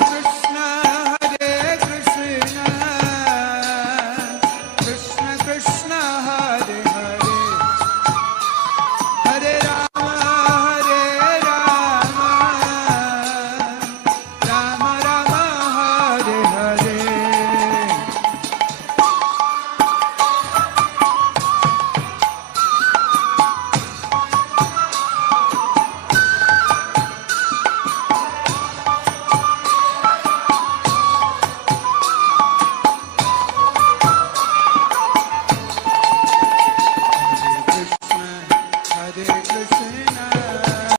Thanks for